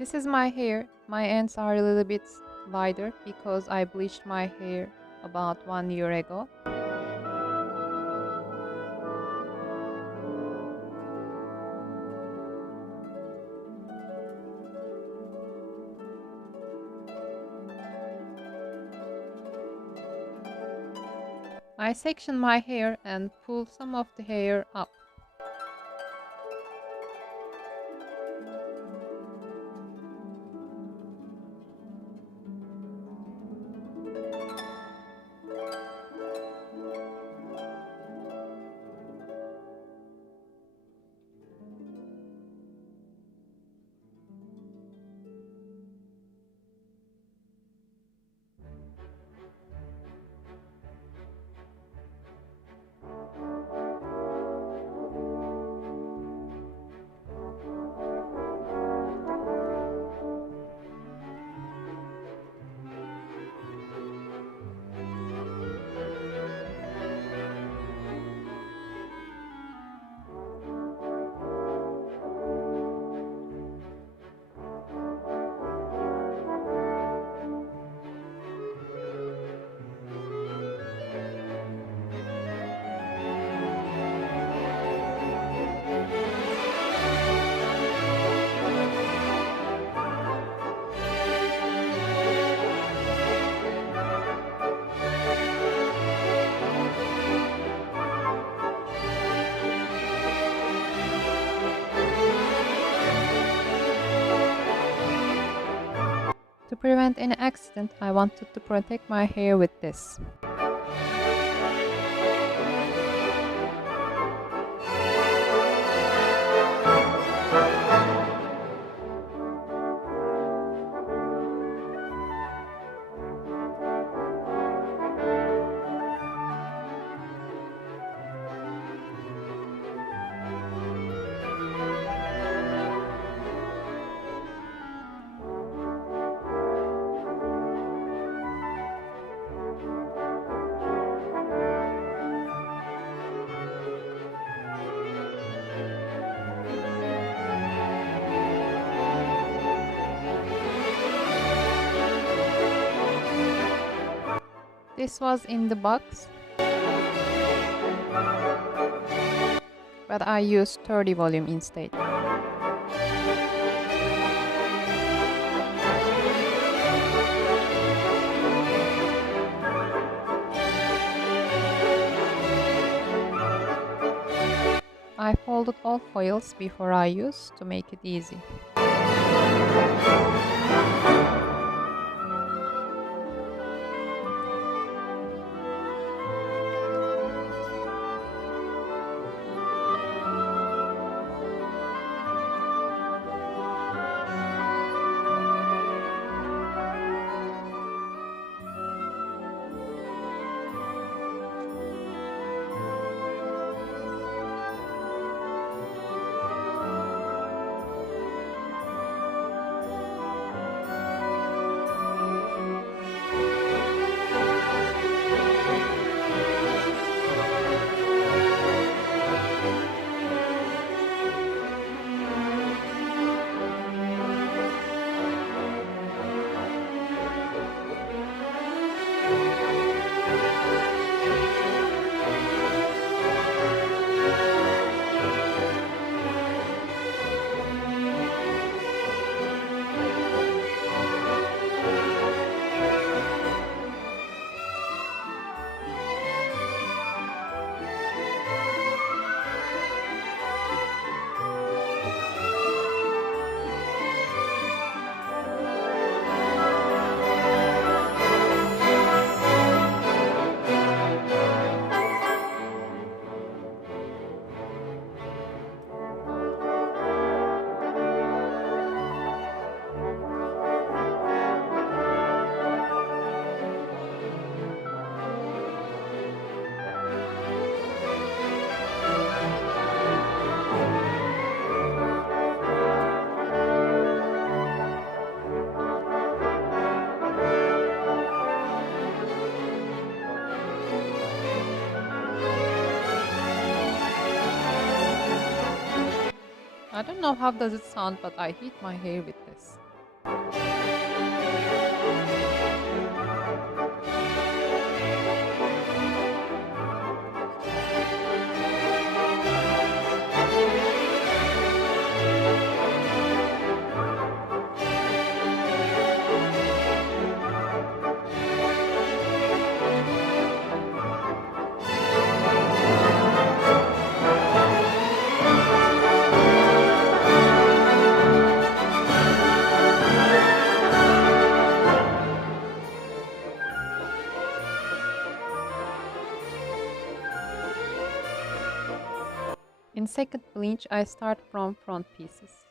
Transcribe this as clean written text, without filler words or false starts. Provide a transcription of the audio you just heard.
This is my hair. My ends are a little bit wider because I bleached my hair about 1 year ago. I section my hair and pull some of the hair up. To prevent any accident, I wanted to protect my hair with this. This was in the box, but I used 30 volume instead. I folded all foils before I use to make it easy. I don't know how does it sound, but I heat my hair with this. In second bleach, I start from front pieces.